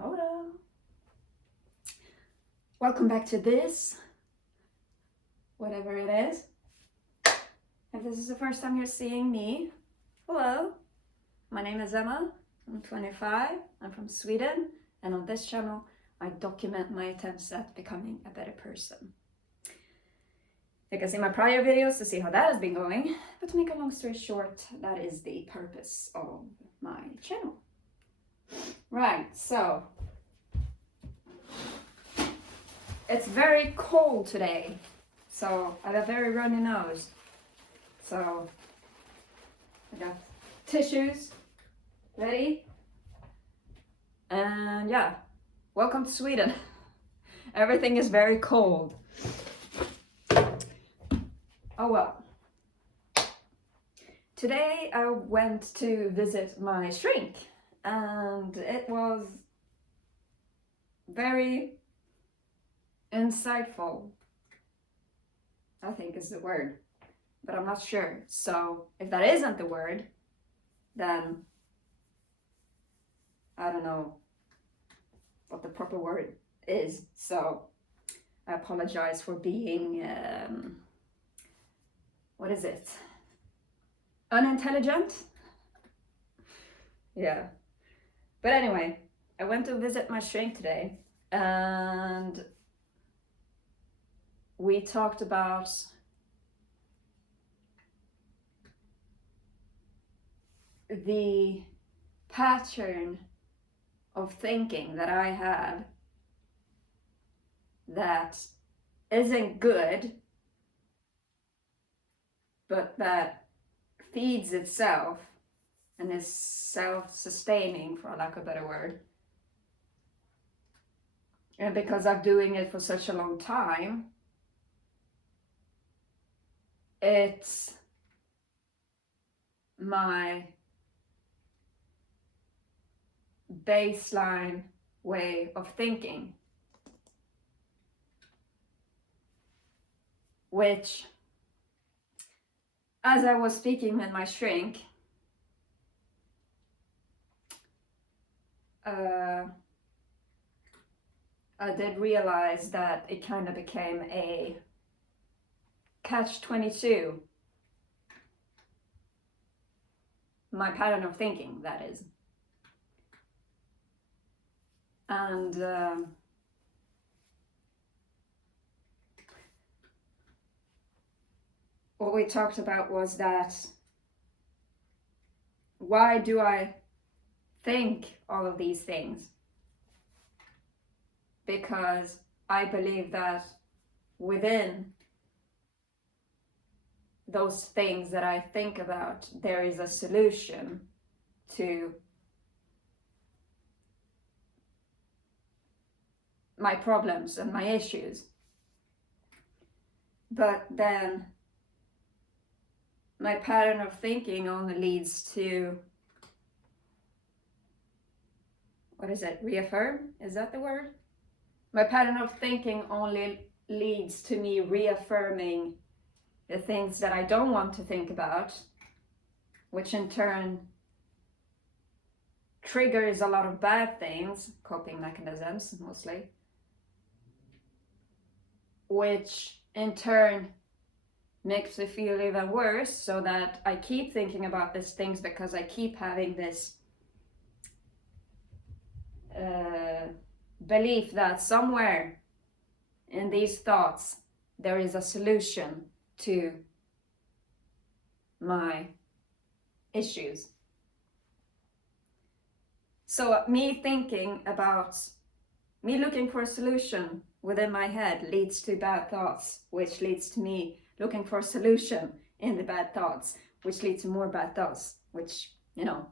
Hello. Welcome back to this, whatever it is. If this is the first time you're seeing me, hello. My name is Emma. I'm 25. I'm from Sweden, and on this channel, I document my attempts at becoming a better person. You can see my prior videos to see how that has been going, but to make a long story short, that is the purpose of my channel. Right, so it's very cold today, so I have a very runny nose. So I got tissues ready, and yeah, welcome to Sweden. Everything is very cold. Oh well. Today I went to visit my shrink, and it was very insightful, I think is the word, but I'm not sure. So if that isn't the word, then I don't know what the proper word is. So I apologize for being, what is it? Unintelligent? Yeah. But anyway, I went to visit my shrink today, and we talked about the pattern of thinking that I had that isn't good, but that feeds itself and is self-sustaining, for lack of a better word. And because I'm doing it for such a long time, it's my baseline way of thinking, which, as I was speaking with my shrink, I did realize that it kind of became a catch-22. My pattern of thinking, that is. And what we talked about was that, why do I think all of these things? Because I believe that within those things that I think about, there is a solution to my problems and my issues. But then my pattern of thinking only leads to, what is it, reaffirm? Is that the word? My pattern of thinking only leads to me reaffirming the things that I don't want to think about, which in turn triggers a lot of bad things, coping mechanisms mostly, which in turn makes me feel even worse, so that I keep thinking about these things because I keep having this belief that somewhere in these thoughts there is a solution to my issues. So me looking for a solution within my head leads to bad thoughts, which leads to me looking for a solution in the bad thoughts, which leads to more bad thoughts, which, you know,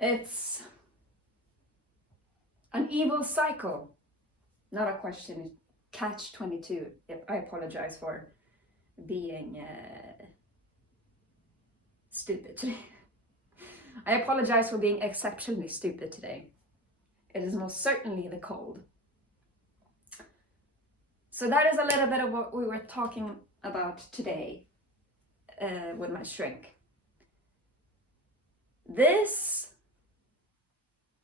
it's an evil cycle. Not a question, catch-22. I apologize for being stupid today. I apologize for being exceptionally stupid today. It is most certainly the cold. So that is a little bit of what we were talking about today with my shrink. This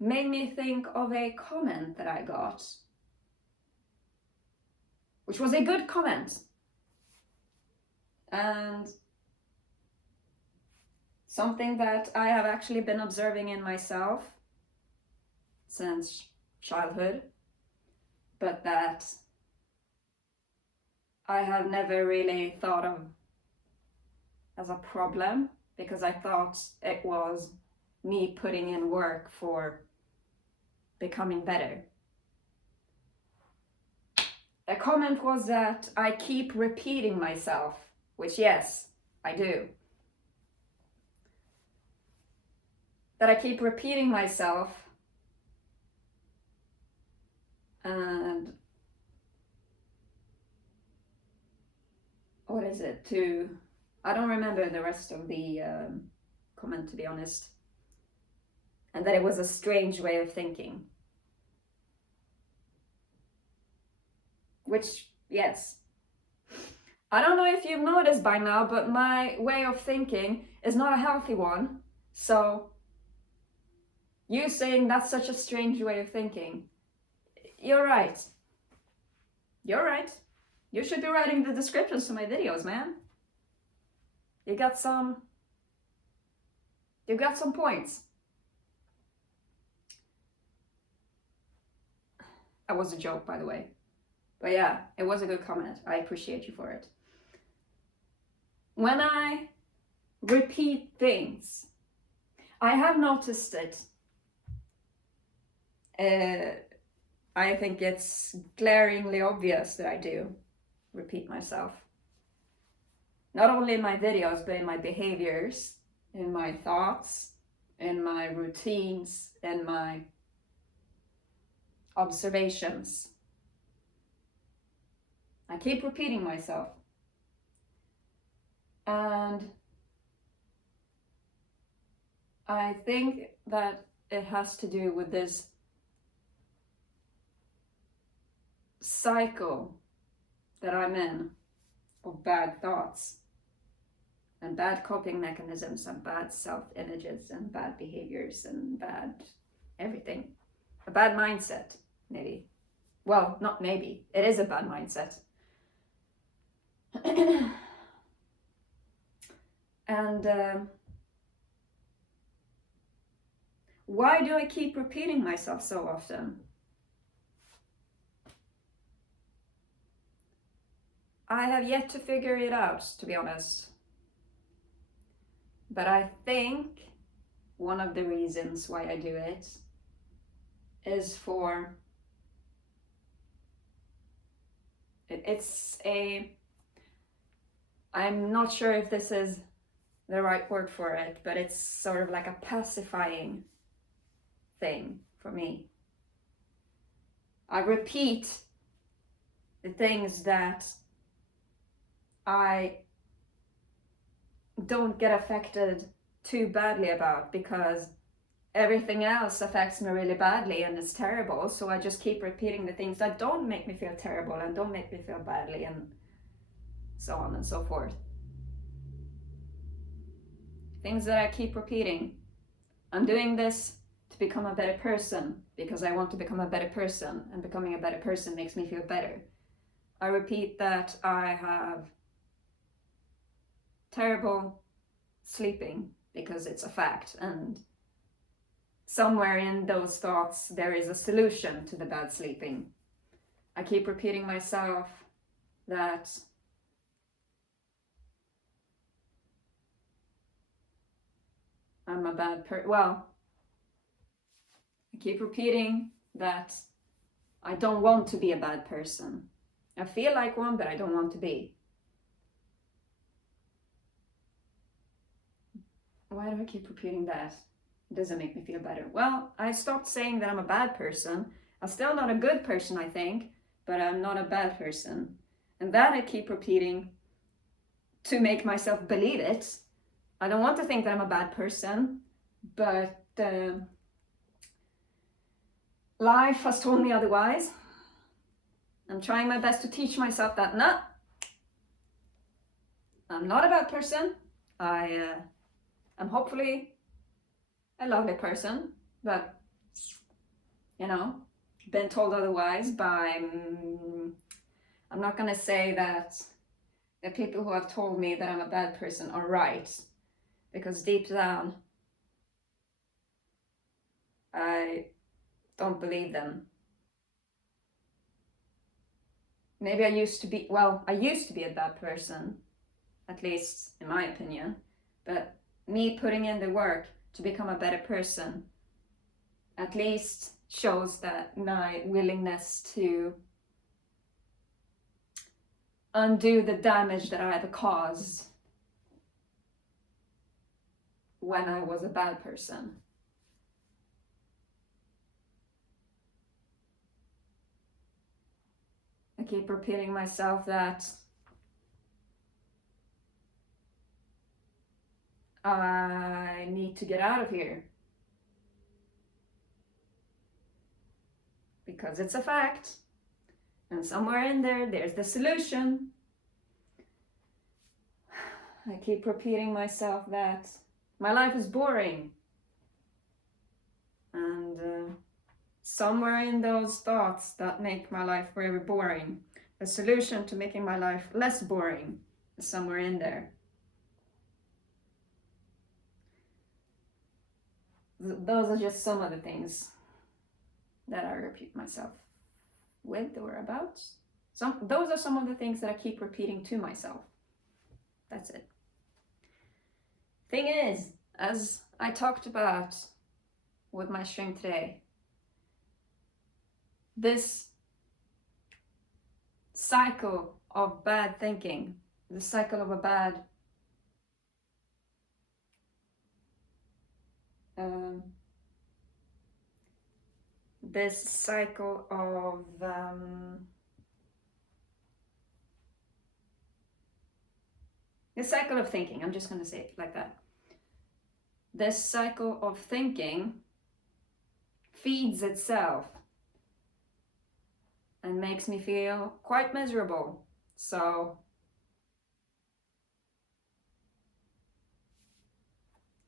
made me think of a comment that I got, which was a good comment. And something that I have actually been observing in myself since childhood, but that I have never really thought of as a problem, because I thought it was me putting in work for becoming better. The comment was that I keep repeating myself, which yes, I do. That I keep repeating myself, and what is it, I don't remember the rest of the comment, to be honest. And that it was a strange way of thinking. Which, yes. I don't know if you've noticed by now, but my way of thinking is not a healthy one. So, you saying that's such a strange way of thinking, you're right. You're right. You should be writing the descriptions to my videos, man. You got some points. That was a joke, by the way. But yeah, it was a good comment. I appreciate you for it. When I repeat things, I have noticed it. I think it's glaringly obvious that I do repeat myself. Not only in my videos, but in my behaviors, in my thoughts, in my routines, in my observations. I keep repeating myself. And I think that it has to do with this cycle that I'm in of bad thoughts and bad coping mechanisms and bad self-images and bad behaviors and bad everything. A bad mindset, maybe. Well, not maybe. It is a bad mindset. And why do I keep repeating myself so often? I have yet to figure it out, to be honest. But I think one of the reasons why I do it is for I'm not sure if this is the right word for it, but it's sort of like a pacifying thing for me. I repeat the things that I don't get affected too badly about, because everything else affects me really badly and it's terrible. So I just keep repeating the things that don't make me feel terrible and don't make me feel badly, and so on and so forth. Things that I keep repeating. I'm doing this to become a better person because I want to become a better person, and becoming a better person makes me feel better. I repeat that I have terrible sleeping because it's a fact, and somewhere in those thoughts there is a solution to the bad sleeping. I keep repeating myself that I'm a bad person. Well, I keep repeating that I don't want to be a bad person. I feel like one, but I don't want to be. Why do I keep repeating that? It doesn't make me feel better. Well, I stopped saying that I'm a bad person. I'm still not a good person, I think, but I'm not a bad person. And that I keep repeating to make myself believe it. I don't want to think that I'm a bad person, but life has told me otherwise. I'm trying my best to teach myself that, no, I'm not a bad person. I'm hopefully a lovely person, but you know, been told otherwise by, I'm not gonna say that the people who have told me that I'm a bad person are right, because deep down, I don't believe them. Maybe I used to be a bad person, at least in my opinion, but me putting in the work to become a better person at least shows that my willingness to undo the damage that I have caused when I was a bad person. I keep repeating myself that I need to get out of here. Because it's a fact. And somewhere in there, there's the solution. I keep repeating myself that my life is boring. And somewhere in those thoughts that make my life very boring, the solution to making my life less boring is somewhere in there. Those are just some of the things that I repeat myself with or about. Those are some of the things that I keep repeating to myself. That's it. Thing is, as I talked about with my stream today, this cycle of bad thinking, the cycle of a bad this cycle of the cycle of thinking, I'm just going to say it like that. This cycle of thinking feeds itself and makes me feel quite miserable. So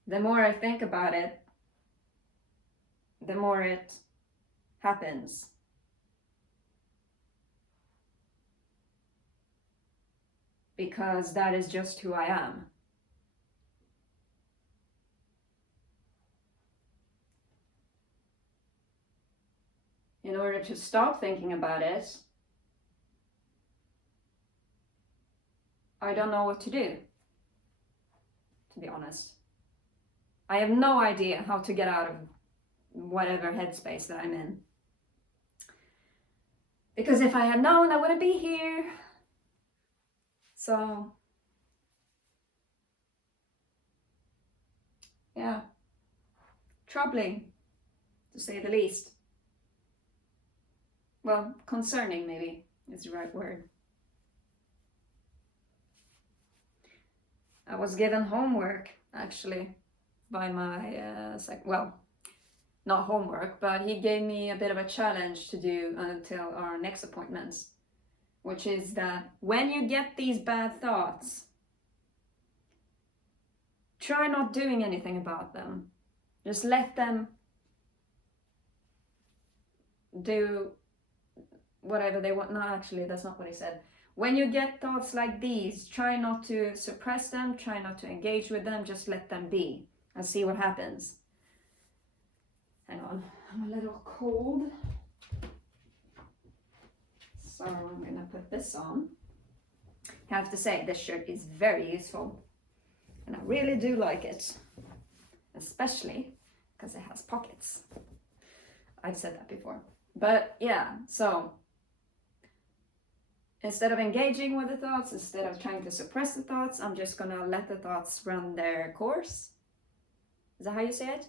the more I think about it, the more it happens. Because that is just who I am. In order to stop thinking about it, I don't know what to do, to be honest. I have no idea how to get out of whatever headspace that I'm in. Because if I had known, I wouldn't be here. So, yeah, troubling, to say the least. Well, concerning maybe is the right word. I was given homework, actually, by my, not homework, but he gave me a bit of a challenge to do until our next appointments, which is that when you get these bad thoughts, try not doing anything about them. Just let them do whatever they want. No, actually, that's not what he said. When you get thoughts like these, try not to suppress them, try not to engage with them, just let them be and see what happens. Hang on, I'm a little cold. So I'm gonna put this on. I have to say, this shirt is very useful. And I really do like it. Especially because it has pockets. I've said that before. But yeah, so instead of engaging with the thoughts, instead of trying to suppress the thoughts, I'm just gonna let the thoughts run their course. Is that how you say it?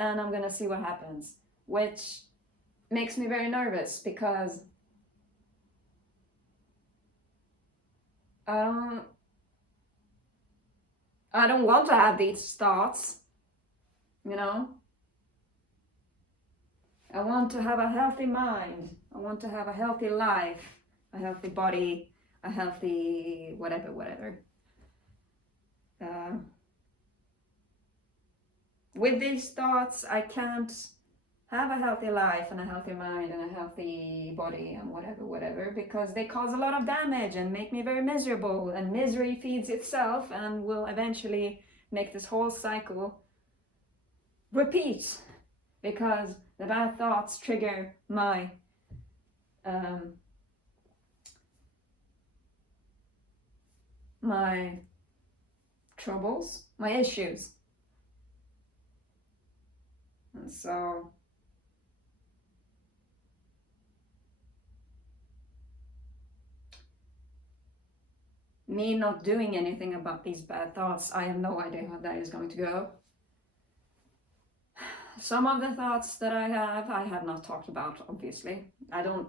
And I'm gonna see what happens, which makes me very nervous because I don't want to have these thoughts, you know? I want to have a healthy mind. I want to have a healthy life, a healthy body, a healthy whatever. With these thoughts, I can't have a healthy life and a healthy mind and a healthy body and whatever, because they cause a lot of damage and make me very miserable, and misery feeds itself and will eventually make this whole cycle repeat, because the bad thoughts trigger my my troubles, my issues. And so me not doing anything about these bad thoughts, I have no idea how that is going to go. Some of the thoughts that I have not talked about, obviously. I don't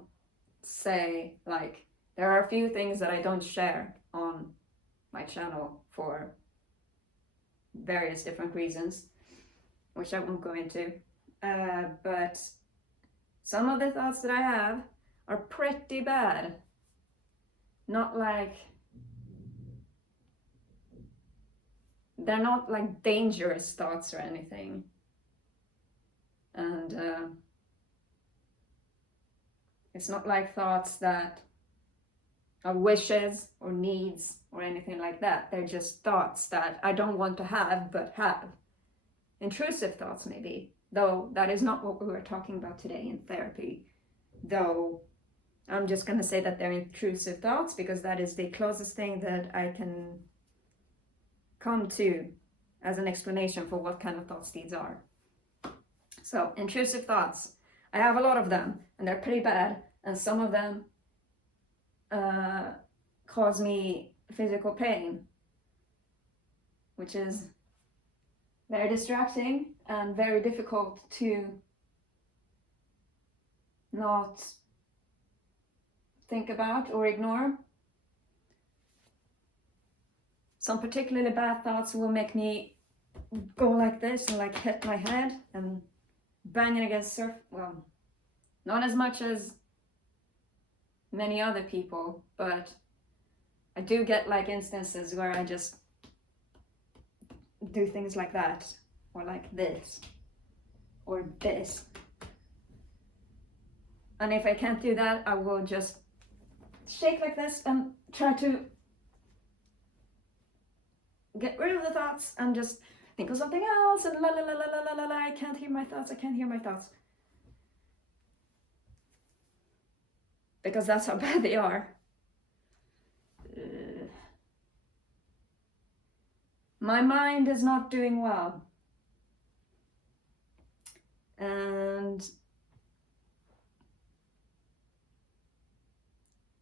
say, like, there are a few things that I don't share on my channel for various different reasons, which I won't go into. But some of the thoughts that I have are pretty bad. Not like, they're not like dangerous thoughts or anything. And it's not like thoughts that are wishes or needs or anything like that. They're just thoughts that I don't want to have, but have. Intrusive thoughts, maybe, though that is not what we were talking about today in therapy. Though I'm just going to say that they're intrusive thoughts because that is the closest thing that I can come to as an explanation for what kind of thoughts these are. So, intrusive thoughts. I have a lot of them, and they're pretty bad, and some of them cause me physical pain, which is very distracting and very difficult to not think about or ignore. Some particularly bad thoughts will make me go like this and like hit my head and bang it against well, not as much as many other people, but I do get like instances where I just do things like that, or like this, or this. And if I can't do that, I will just shake like this and try to get rid of the thoughts and just think of something else, and la la la la la la la, I can't hear my thoughts, I can't hear my thoughts. Because that's how bad they are. My mind is not doing well. And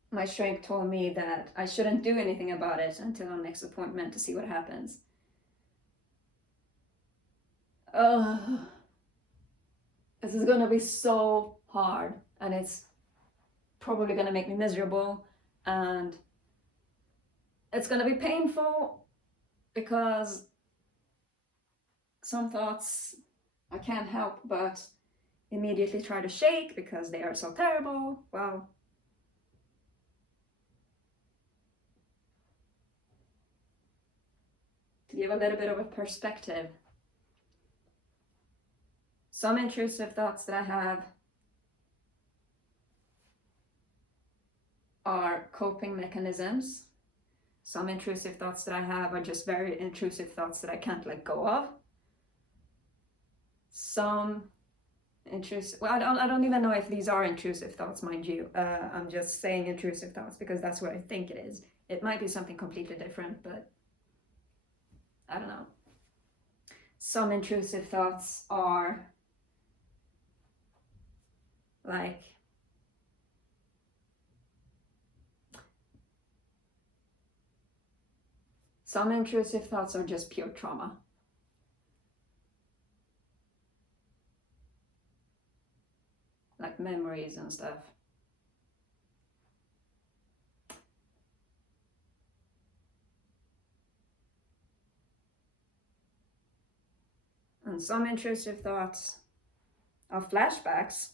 my shrink told me that I shouldn't do anything about it until our next appointment to see what happens. This is gonna be so hard, and it's probably gonna make me miserable, and it's gonna be painful because some thoughts I can't help but immediately try to shake because they are so terrible. Well, to give a little bit of a perspective, some intrusive thoughts that I have are coping mechanisms. Some intrusive thoughts that I have are just very intrusive thoughts that I can't let go of. Some intrusive, well, I don't even know if these are intrusive thoughts, mind you. I'm just saying intrusive thoughts because that's what I think it is. It might be something completely different, but I don't know. Some intrusive thoughts are like, some intrusive thoughts are just pure trauma. Like memories and stuff. And some intrusive thoughts are flashbacks.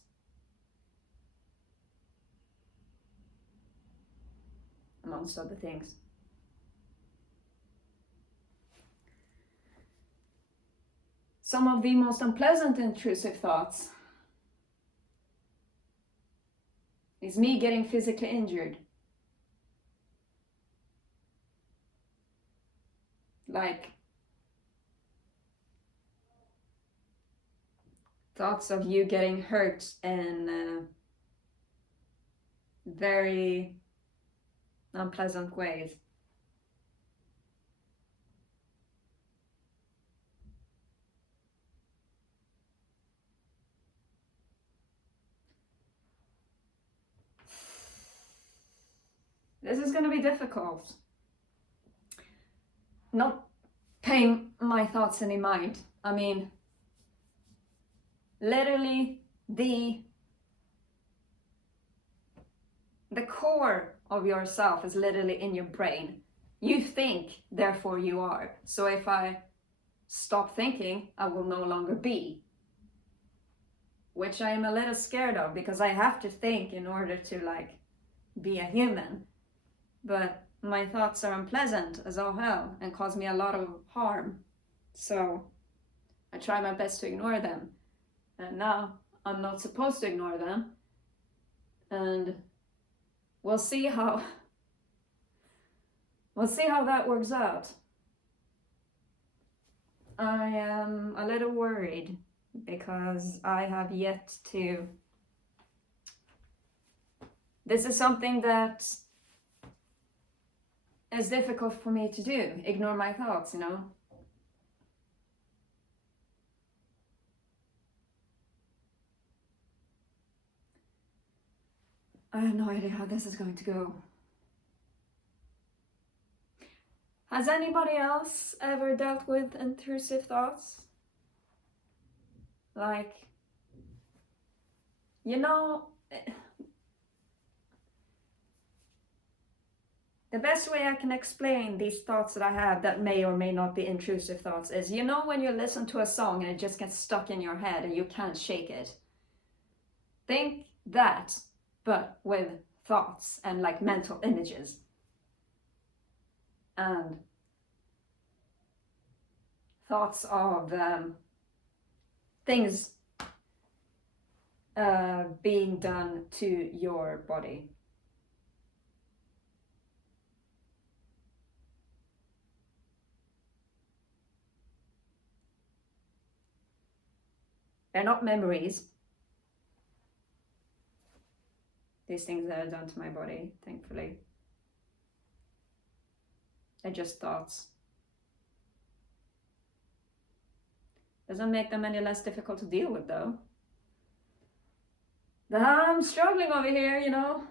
Amongst other things. Some of the most unpleasant intrusive thoughts Is me getting physically injured. Like thoughts of you getting hurt in very unpleasant ways. This is going to be difficult. Not paying my thoughts any mind. I mean, literally the core of yourself is literally in your brain. You think, therefore you are. So if I stop thinking, I will no longer be. Which I am a little scared of, because I have to think in order to like be a human. But my thoughts are unpleasant as all hell and cause me a lot of harm. So I try my best to ignore them. And now I'm not supposed to ignore them. And we'll see how that works out. I am a little worried because I have yet to... This is something that is difficult for me to do, ignore my thoughts, you know. I have no idea how this is going to go. Has anybody else ever dealt with intrusive thoughts? Like, you know, the best way I can explain these thoughts that I have that may or may not be intrusive thoughts is, you know, when you listen to a song and it just gets stuck in your head and you can't shake it. Think that, but with thoughts and like mental images. And thoughts of things being done to your body. They're not memories. These things that are done to my body, thankfully. They're just thoughts. Doesn't make them any less difficult to deal with, though. I'm struggling over here, you know.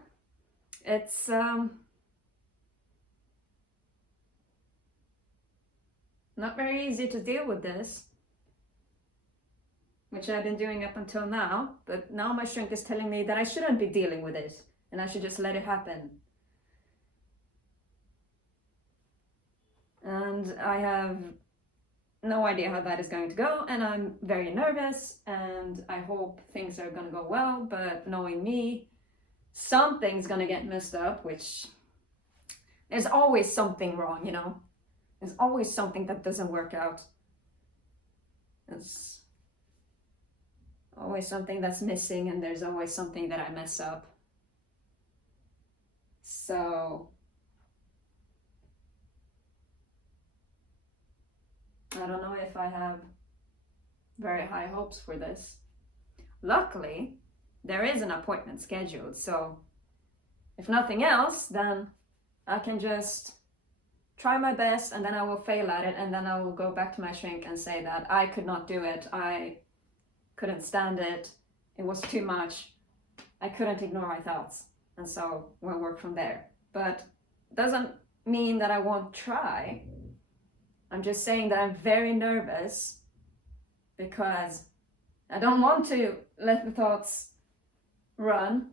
It's not very easy to deal with this, which I've been doing up until now, but now my shrink is telling me that I shouldn't be dealing with it and I should just let it happen. And I have no idea how that is going to go, and I'm very nervous, and I hope things are gonna go well, but knowing me, something's gonna get messed up, which there's always something wrong, you know? There's always something that doesn't work out. There's always something that's missing, and there's always something that I mess up. So I don't know if I have very high hopes for this. Luckily, there is an appointment scheduled, so if nothing else, then I can just try my best, and then I will fail at it, and then I will go back to my shrink and say that I could not do it, I couldn't stand it, it was too much, I couldn't ignore my thoughts, and so we'll work from there. But it doesn't mean that I won't try. I'm just saying that I'm very nervous because I don't want to let the thoughts run,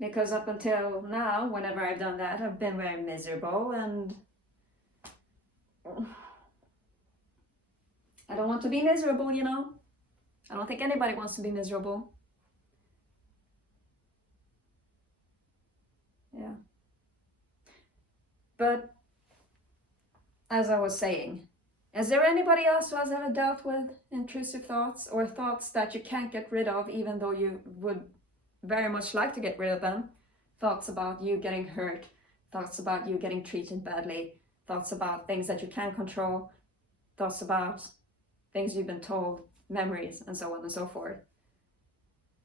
because up until now, whenever I've done that, I've been very miserable, and I don't want to be miserable, you know? I don't think anybody wants to be miserable. Yeah. But as I was saying, is there anybody else who has ever dealt with intrusive thoughts or thoughts that you can't get rid of even though you would very much like to get rid of them. Thoughts about you getting hurt, thoughts about you getting treated badly, thoughts about things that you can't control, thoughts about things you've been told, memories, and so on and so forth.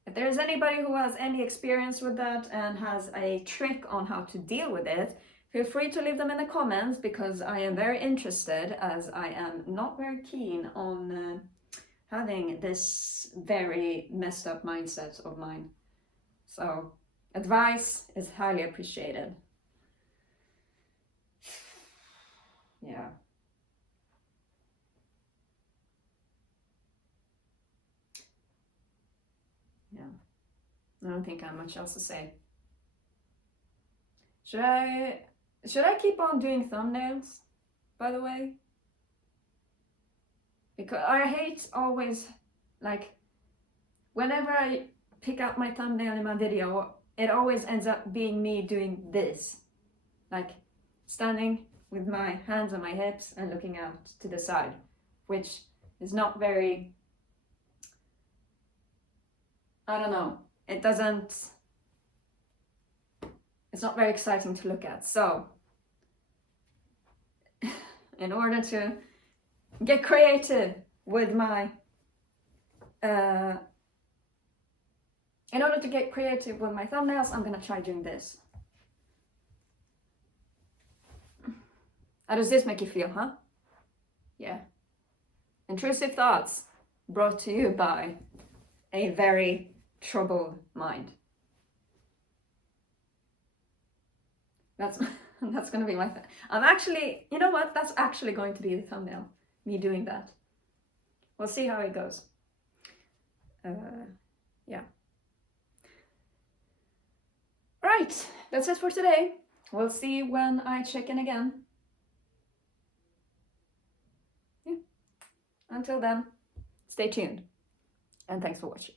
If there's anybody who has any experience with that and has a trick on how to deal with it, feel free to leave them in the comments, because I am very interested, as I am not very keen on having this very messed up mindset of mine. So advice is highly appreciated. Yeah. Yeah. I don't think I have much else to say. Should I keep on doing thumbnails, by the way? Because I hate always, like, whenever I pick up my thumbnail in my video, it always ends up being me doing this. Like, standing with my hands on my hips and looking out to the side, which is not very, I don't know, it's not very exciting to look at. So, in order to get creative with my, thumbnails, I'm gonna try doing this. How does this make you feel, huh? Yeah. Intrusive thoughts brought to you by a very troubled mind. That's gonna be my I'm actually, you know what? That's actually going to be the thumbnail. Me doing that. We'll see how it goes. Yeah. Right, that's it for today. We'll see when I check in again. Yeah. Until then, stay tuned, and thanks for watching.